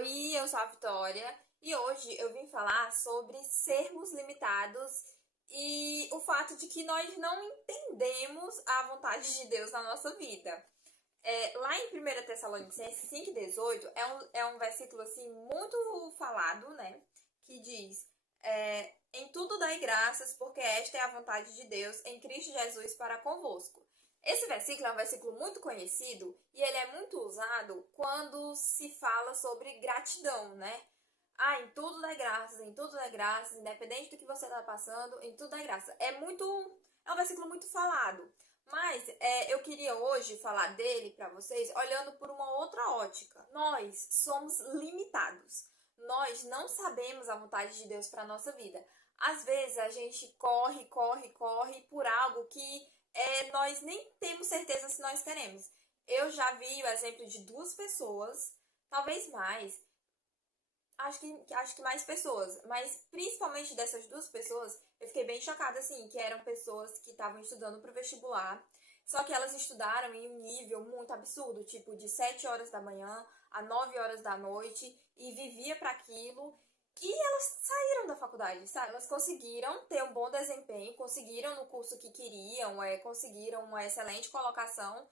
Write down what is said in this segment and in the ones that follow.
Oi, eu sou a Vitória e hoje eu vim falar sobre sermos limitados e o fato de que nós não entendemos a vontade de Deus na nossa vida. Lá em 1 Tessalonicenses 5,18 é um versículo assim muito falado, né? Que diz: em tudo dai graças, porque esta é a vontade de Deus em Cristo Jesus para convosco. Esse versículo é um versículo muito conhecido e ele é muito usado quando se fala sobre gratidão, né? Em tudo dá graças, em tudo dá graças, independente do que você está passando, em tudo dá graça. É um versículo muito falado. Mas eu queria hoje falar dele para vocês olhando por uma outra ótica. Nós somos limitados. Nós não sabemos a vontade de Deus para nossa vida. Às vezes a gente corre por algo que nós nem temos certeza se nós queremos. Eu já vi o exemplo de duas pessoas, talvez mais, acho que mais pessoas, mas principalmente dessas duas pessoas, eu fiquei bem chocada, assim, que eram pessoas que estavam estudando para o vestibular, só que elas estudaram em um nível muito absurdo, tipo de 7 horas da manhã a 9 horas da noite, e vivia para aquilo, e elas saíram da faculdade, sabe? Elas conseguiram ter um bom desempenho, conseguiram no curso que queriam, conseguiram uma excelente colocação,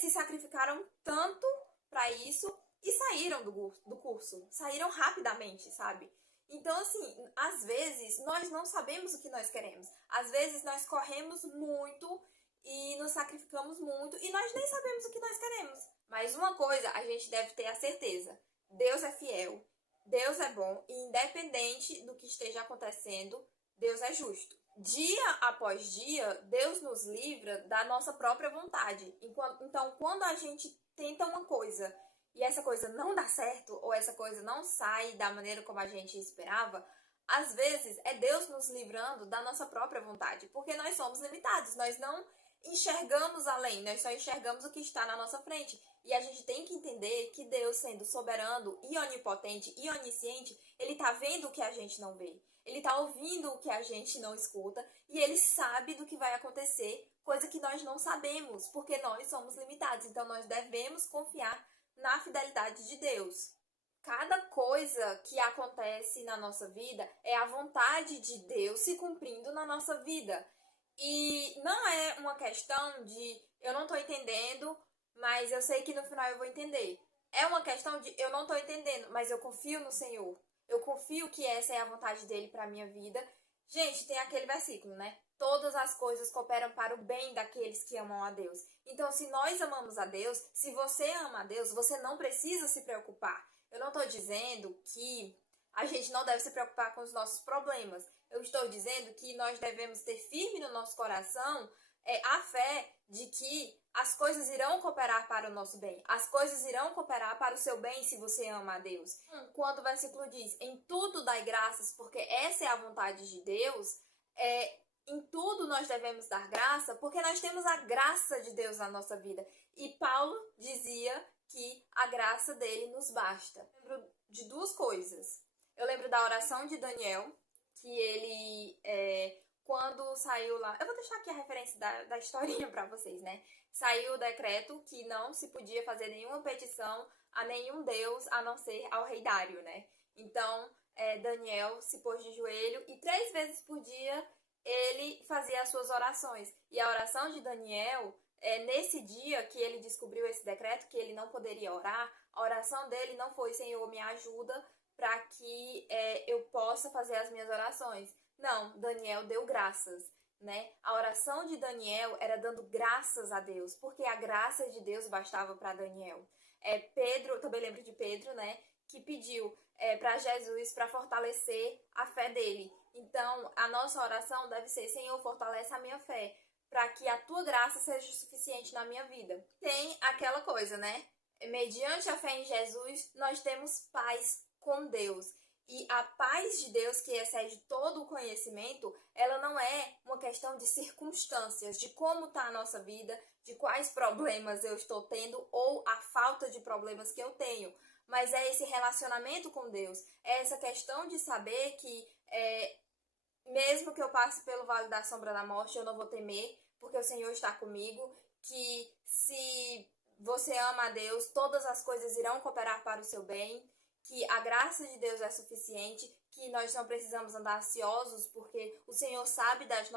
se sacrificaram tanto para isso e saíram do curso, saíram rapidamente, sabe? Então, assim, às vezes nós não sabemos o que nós queremos. Às vezes nós corremos muito e nos sacrificamos muito e nós nem sabemos o que nós queremos. Mas uma coisa a gente deve ter a certeza: Deus é fiel, Deus é bom e independente do que esteja acontecendo, Deus é justo. Dia após dia, Deus nos livra da nossa própria vontade. Então, quando a gente tenta uma coisa e essa coisa não dá certo, ou essa coisa não sai da maneira como a gente esperava, às vezes é Deus nos livrando da nossa própria vontade, porque nós somos limitados, nós não enxergamos além, nós só enxergamos o que está na nossa frente. E a gente tem que entender que Deus, sendo soberano e onipotente e onisciente, ele está vendo o que a gente não vê. Ele está ouvindo o que a gente não escuta e ele sabe do que vai acontecer, coisa que nós não sabemos, porque nós somos limitados. Então nós devemos confiar na fidelidade de Deus. Cada coisa que acontece na nossa vida é a vontade de Deus se cumprindo na nossa vida. E não é uma questão de eu não estou entendendo, mas eu sei que no final eu vou entender. É uma questão de eu não estou entendendo, mas eu confio no Senhor. Eu confio que essa é a vontade dele para minha vida. Gente, tem aquele versículo, né? Todas as coisas cooperam para o bem daqueles que amam a Deus. Então, se nós amamos a Deus, se você ama a Deus, você não precisa se preocupar. Eu não estou dizendo que a gente não deve se preocupar com os nossos problemas. Eu estou dizendo que nós devemos ter firme no nosso coração a fé de que as coisas irão cooperar para o nosso bem. As coisas irão cooperar para o seu bem se você ama a Deus. Quando o versículo diz, em tudo dai graças, porque essa é a vontade de Deus, em tudo nós devemos dar graça, porque nós temos a graça de Deus na nossa vida. E Paulo dizia que a graça dele nos basta. Eu lembro de duas coisas. Eu lembro da oração de Daniel, que ele, quando saiu lá... Eu vou deixar aqui a referência da historinha para vocês, né? Saiu o decreto que não se podia fazer nenhuma petição a nenhum deus, a não ser ao rei Dário, né? Então, Daniel se pôs de joelho e 3 vezes por dia ele fazia as suas orações. E a oração de Daniel, nesse dia que ele descobriu esse decreto, que ele não poderia orar, a oração dele não foi: Senhor, me ajuda para que eu possa fazer as minhas orações. Não, Daniel deu graças, né? A oração de Daniel era dando graças a Deus, porque a graça de Deus bastava para Daniel. Pedro, também lembro de Pedro, né? Que pediu para Jesus para fortalecer a fé dele. Então, a nossa oração deve ser: Senhor, fortalece a minha fé, para que a tua graça seja suficiente na minha vida. Tem aquela coisa, né? Mediante a fé em Jesus, nós temos paz com Deus. E a paz de Deus, que excede todo o conhecimento, ela não é uma questão de circunstâncias, de como está a nossa vida, de quais problemas eu estou tendo ou a falta de problemas que eu tenho. Mas é esse relacionamento com Deus, é essa questão de saber que mesmo que eu passe pelo vale da sombra da morte, eu não vou temer, porque o Senhor está comigo, que se você ama a Deus, todas as coisas irão cooperar para o seu bem, que a graça de Deus é suficiente, que nós não precisamos andar ansiosos, porque o Senhor sabe das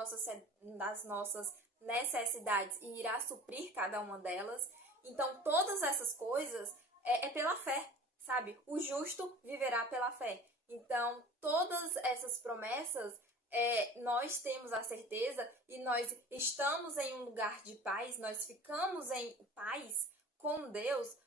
nossas necessidades e irá suprir cada uma delas. Então, todas essas coisas é pela fé, sabe? O justo viverá pela fé. Então, todas essas promessas, nós temos a certeza e nós estamos em um lugar de paz, nós ficamos em paz com Deus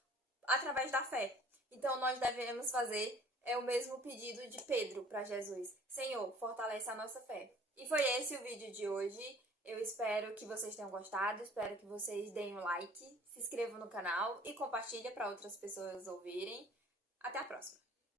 através da fé. Então, nós devemos fazer o mesmo pedido de Pedro para Jesus. Senhor, fortalece a nossa fé. E foi esse o vídeo de hoje. Eu espero que vocês tenham gostado, espero que vocês deem um like, se inscrevam no canal e compartilhem para outras pessoas ouvirem. Até a próxima!